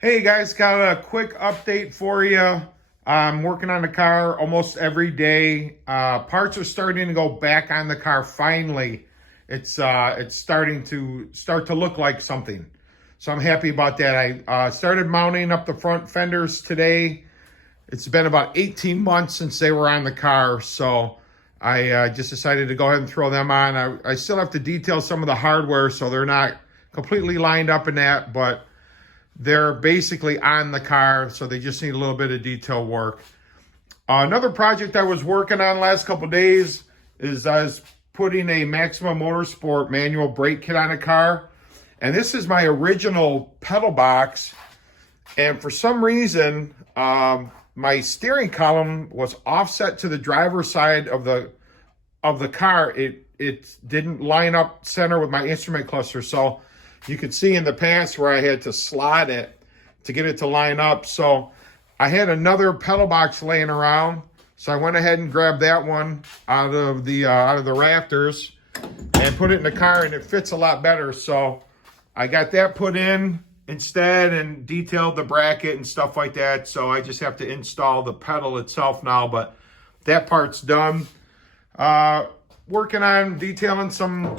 Hey guys, got a quick update for you. I'm working on the car almost every day. Parts are starting to go back on the car finally. It's starting to look like something. So I'm happy about that. I started mounting up the front fenders today. It's been about 18 months since they were on the car, so I just decided to go ahead and throw them on. I still have to detail some of the hardware, so they're not completely lined up in that, but they're basically on the car, so they just need a little bit of detail work. Another project I was working on last couple days is I was putting a Maxima Motorsport manual brake kit on a car. And this is my original pedal box. And for some reason, my steering column was offset to the driver's side of the car. It didn't line up center with my instrument cluster. So you could see in the past where I had to slot it to get it to line up. So I had another pedal box laying around. So I went ahead and grabbed that one out of the rafters and put it in the car, and it fits a lot better. So I got that put in instead and detailed the bracket and stuff like that. So I just have to install the pedal itself now, but that part's done. Working on detailing some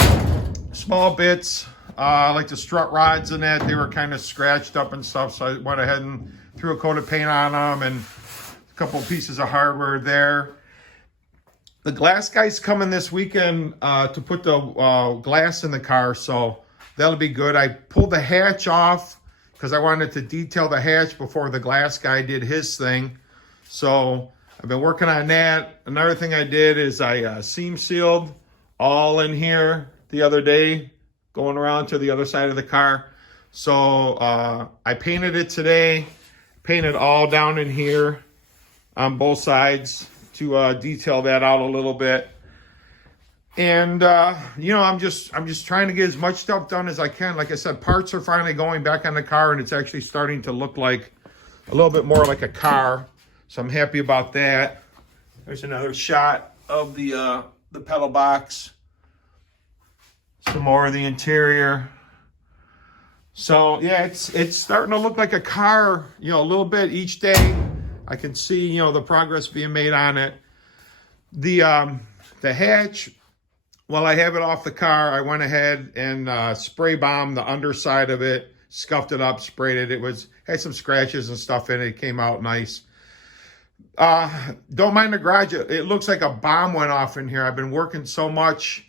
small bits. Like the strut rods and that, they were kind of scratched up and stuff, so I went ahead and threw a coat of paint on them and a couple pieces of hardware there. The glass guy's coming this weekend to put the glass in the car, so that'll be good. I pulled the hatch off because I wanted to detail the hatch before the glass guy did his thing. So I've been working on that. Another thing I did is I seam sealed all in here the other day, going around to the other side of the car. So I painted it today, painted all down in here on both sides to detail that out a little bit. And I'm just trying to get as much stuff done as I can. Like I said, parts are finally going back on the car, and it's actually starting to look like a little bit more like a car. So I'm happy about that. There's another shot of the pedal box. Some more of the interior. So yeah, it's starting to look like a car, a little bit each day. I can see, the progress being made on it. The hatch, while I have it off the car, I went ahead and spray bombed the underside of it, scuffed it up, sprayed it. It had some scratches and stuff in it. It came out nice. Don't mind the garage. It looks like a bomb went off in here. I've been working so much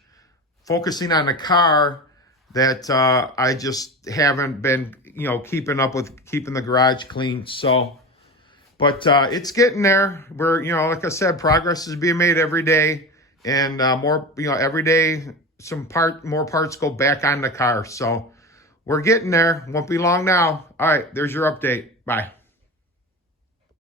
focusing on the car that I just haven't been, keeping up with keeping the garage clean. So, but it's getting there. We're, like I said, progress is being made every day, and more, every day more parts go back on the car. So we're getting there. Won't be long now. All right, there's your update. Bye.